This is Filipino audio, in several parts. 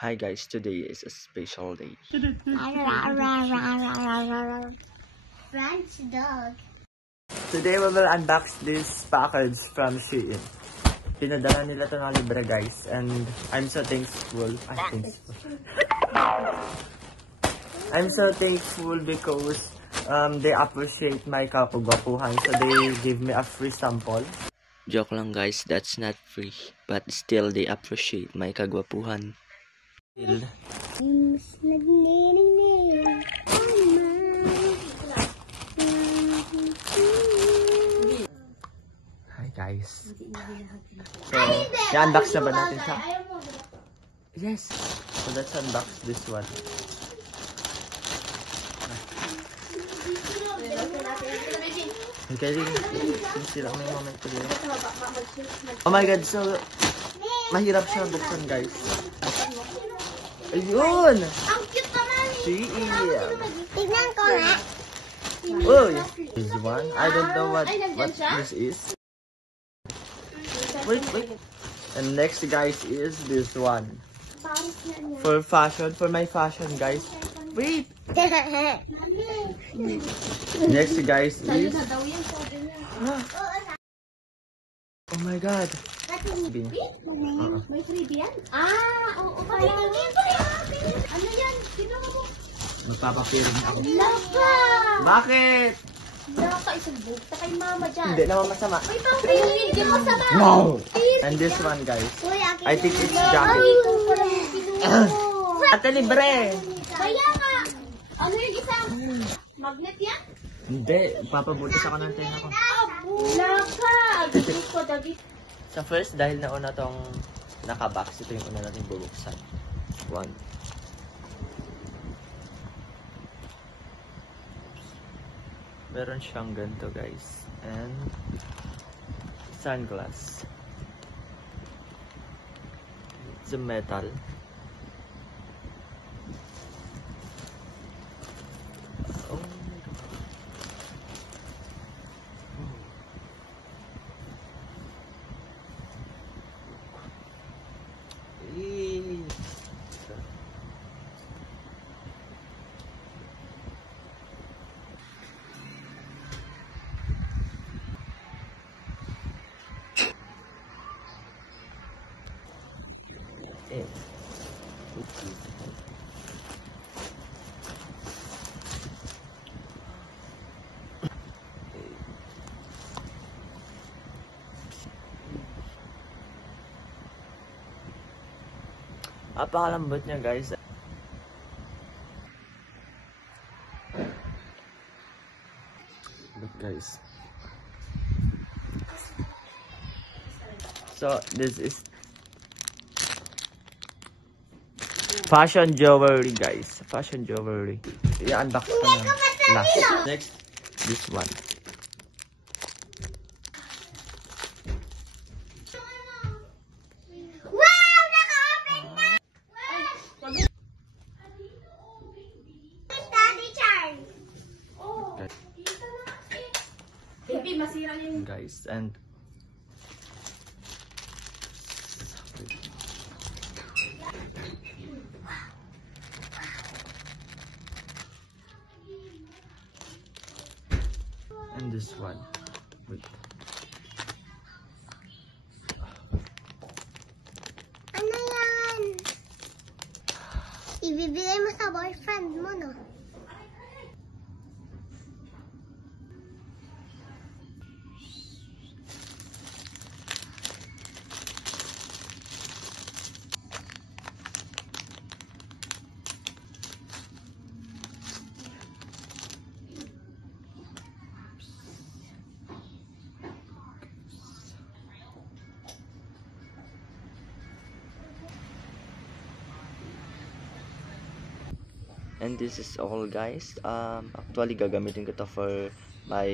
Hi guys, today is a special day. French dog. Today we will unbox this package from Shein. Pinadala nila ito ng libre guys, and I'm so thankful. I'm so thankful because they appreciate my kagwapuhan, so they give me a free sample. Joke lang guys, that's not free, but still they appreciate my kagwapuhan. Hi guys. So, i-unbox na ba natin siya? Yes. So let's unbox this one. Okay, sila may moment ko dito. Oh my god, so mahirap siya buksan guys. Ayun! Ang cute naman! Tignan ko nga. Oh, this one. I don't know what this is. Wait. And next guys is this one. For fashion, for my fashion guys. Wait. Next guys is. Oh my god. May freebie yan? Oo. Ano yan? Ginawa mo? Magpapapirin ako. Laka! Bakit? Laka, isang bukta kay mama dyan. Hindi naman masama. May pang-freebie, hindi masama. Wow! And this one guys. I think it's jacket. Ate libre! Kaya ka! Ano yung isang? Magnet yan? Hindi. Papabutas ako ng tenga ko. Laka! Agigit ko, David. So first, dahil nauna tong nakabox, ito yung una natin bubuksan. One. Meron siyang ganito guys. And sunglass. It's a metal. Oh my god. Napakalambot niya guys. Look guys. So this is fashion jewelry guys. Fashion jewelry. I-unbox ko na. Last. Next, this one. Baby, masira yung Guys, and this one. Wait. ano yan? Ibibigay mo sa boyfriend mo, no? And this is all guys. Actually gagamitin ko to for my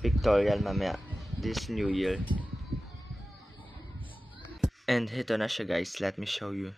pictorial mamaya this new year. And ito na siya guys, let me show you.